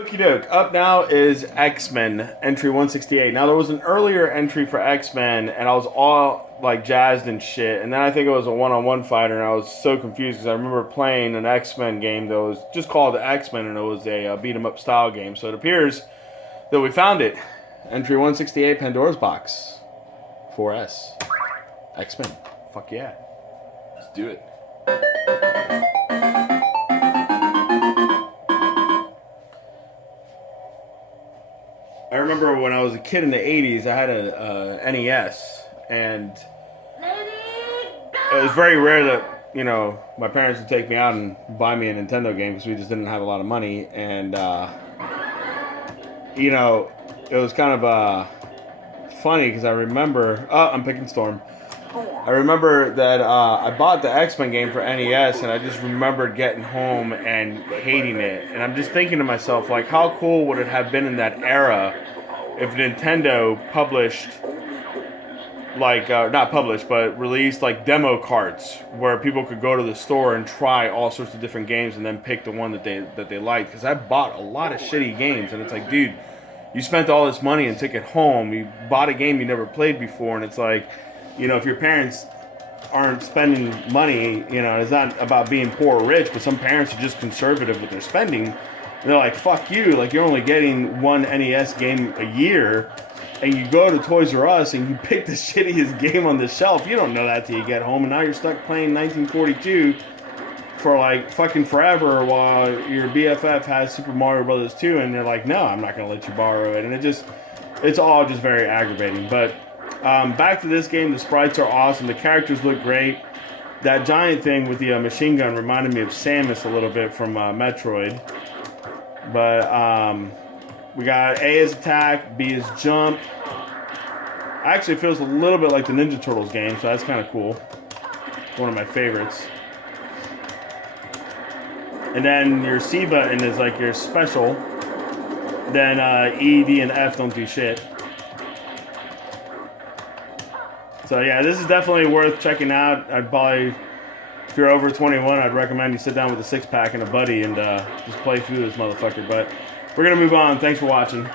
Okie doke. Up now is X-Men entry 168. Now there was an earlier entry for X-Men, and I was all like jazzed and shit. And then I think it was a one-on-one fighter, and I was so confused because I remember playing an X-Men game that was just called X-Men, and it was a beat 'em up style game. So it appears that we found it. Entry 168, Pandora's box, 4S, X-Men. Fuck yeah, let's do it. I remember when I was a kid in the 80s, I had a NES, and it was very rare that, you know, my parents would take me out and buy me a Nintendo game because we just didn't have a lot of money, and, you know, it was kind of funny because I remember, I'm picking Storm. I remember that I bought the X-Men game for NES, and I just remembered getting home and hating it. And I'm just thinking to myself, like, how cool would it have been in that era if Nintendo published, like, not published, but released, like, demo carts where people could go to the store and try all sorts of different games and then pick the one that they liked. Because I bought a lot of shitty games, and it's like, dude, you spent all this money and took it home. You bought a game you never played before, and it's like, you know, if your parents aren't spending money, you know, it's not about being poor or rich, but some parents are just conservative with their spending. And they're like, fuck you, like, you're only getting one NES game a year, and you go to Toys R Us and you pick the shittiest game on the shelf. You don't know that till you get home, and now you're stuck playing 1942 for, like, fucking forever while your BFF has Super Mario Brothers 2, and they're like, no, I'm not going to let you borrow it. And it's all just very aggravating. But back to this game, the sprites are awesome. The characters look great. That giant thing with the machine gun reminded me of Samus a little bit from Metroid. But we got A is attack, B is jump. Actually, it feels a little bit like the Ninja Turtles game, so that's kind of cool. One of my favorites. And then your C button is like your special. Then E, D, and F don't do shit. So yeah, this is definitely worth checking out. I'd probably, if you're over 21, I'd recommend you sit down with a 6-pack and a buddy and just play through this motherfucker. But we're going to move on. Thanks for watching.